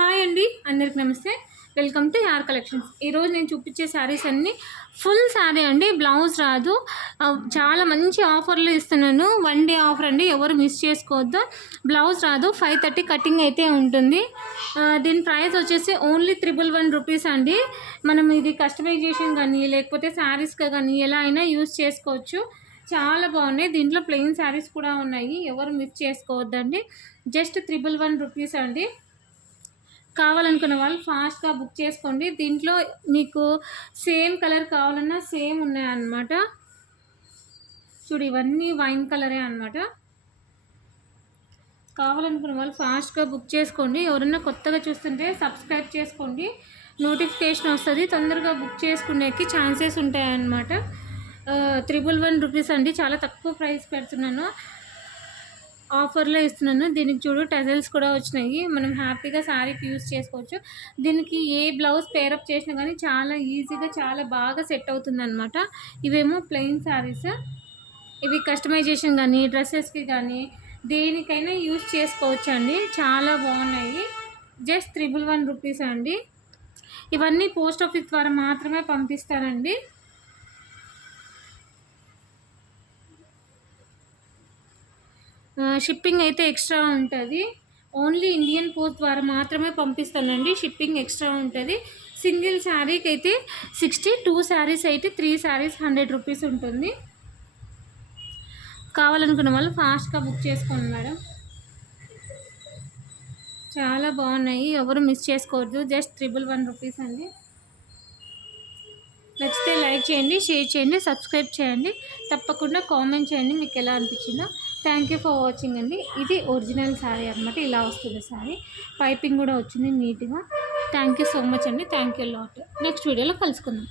Hi అండి, అందరికి నమస్తే. వెల్కమ్ టు యార్ కలెక్షన్స్. ఈరోజు నేను చూపించే శారీస్ అన్నీ ఫుల్ శారీ అండి, బ్లౌజ్ రాదు. చాలా మంచి ఆఫర్లు ఇస్తున్నాను. 1 డే ఆఫర్ అండి, ఎవరు మిస్ చేసుకోవద్దు. బ్లౌజ్ రాదు, 530 కటింగ్ అయితే ఉంటుంది. దీని ప్రైస్ వచ్చేసి ఓన్లీ 111 రూపీస్ అండి. మనం ఇది కస్టమైజేషన్ కానీ లేకపోతే శారీస్గా కానీ ఎలా అయినా యూజ్ చేసుకోవచ్చు. చాలా బాగున్నాయి. దీంట్లో ప్లెయిన్ శారీస్ కూడా ఉన్నాయి, ఎవరు మిస్ చేసుకోవద్దండి. జస్ట్ 111 రూపీస్ అండి. కావాలనుకున్న వాళ్ళు ఫాస్ట్గా బుక్ చేసుకోండి. దీంట్లో మీకు సేమ్ కలర్ కావాలన్నా సేమ్ ఉన్నాయన్నమాట. చూడు, ఇవన్నీ వైన్ కలరే అనమాట. కావాలనుకున్న వాళ్ళు ఫాస్ట్గా బుక్ చేసుకోండి. ఎవరన్నా కొత్తగా చూస్తుంటే సబ్స్క్రైబ్ చేసుకోండి, నోటిఫికేషన్ వస్తుంది. తొందరగా బుక్ చేసుకునేకి ఛాన్సెస్ ఉంటాయన్నమాట. 111 రూపీస్ అండి, చాలా తక్కువ ప్రైస్ పెడుతున్నాను, ఆఫర్లో ఇస్తున్నాను. దీనికి చూడు, టజల్స్ కూడా వచ్చినాయి. మనం హ్యాపీగా శారీకి యూజ్ చేసుకోవచ్చు. దీనికి ఏ బ్లౌజ్ పేరప్ చేసినా కానీ చాలా ఈజీగా చాలా బాగా సెట్ అవుతుంది అనమాట. ఇవేమో ప్లెయిన్ శారీస్, ఇవి కస్టమైజేషన్ కానీ డ్రెస్సెస్కి కానీ దేనికైనా యూజ్ చేసుకోవచ్చు అండి. చాలా బాగున్నాయి. జస్ట్ 111 రూపీస్ అండి. ఇవన్నీ పోస్ట్ ఆఫీస్ ద్వారా మాత్రమే పంపిస్తానండి. షిప్పింగ్ అయితే ఎక్స్ట్రా ఉంటుంది. ఓన్లీ ఇండియన్ పోస్ట్ ద్వారా మాత్రమే పంపిస్తానండి. షిప్పింగ్ ఎక్స్ట్రా ఉంటుంది. సింగిల్ శారీకి అయితే 60, 2 శారీస్ అయితే 3 శారీస్ 100 రూపీస్ ఉంటుంది. కావాలనుకున్న వాళ్ళు ఫాస్ట్గా బుక్ చేసుకోండి మేడం. చాలా బాగున్నాయి, ఎవరు మిస్ చేసుకోవద్దు. జస్ట్ 111 రూపీస్ అండి. నచ్చితే లైక్ చేయండి, షేర్ చేయండి, సబ్స్క్రైబ్ చేయండి. తప్పకుండా కామెంట్ చేయండి మీకు ఎలా అనిపించిందో. థ్యాంక్ యూ ఫర్ వాచింగ్ అండి. ఇది ఒరిజినల్ శారీ అనమాట. ఇలా వస్తుంది శారీ, పైపింగ్ కూడా వచ్చింది నీట్గా. థ్యాంక్ యూ సో మచ్ అండి. Thank you lot. నెక్స్ట్ వీడియోలో కలుసుకుందాం.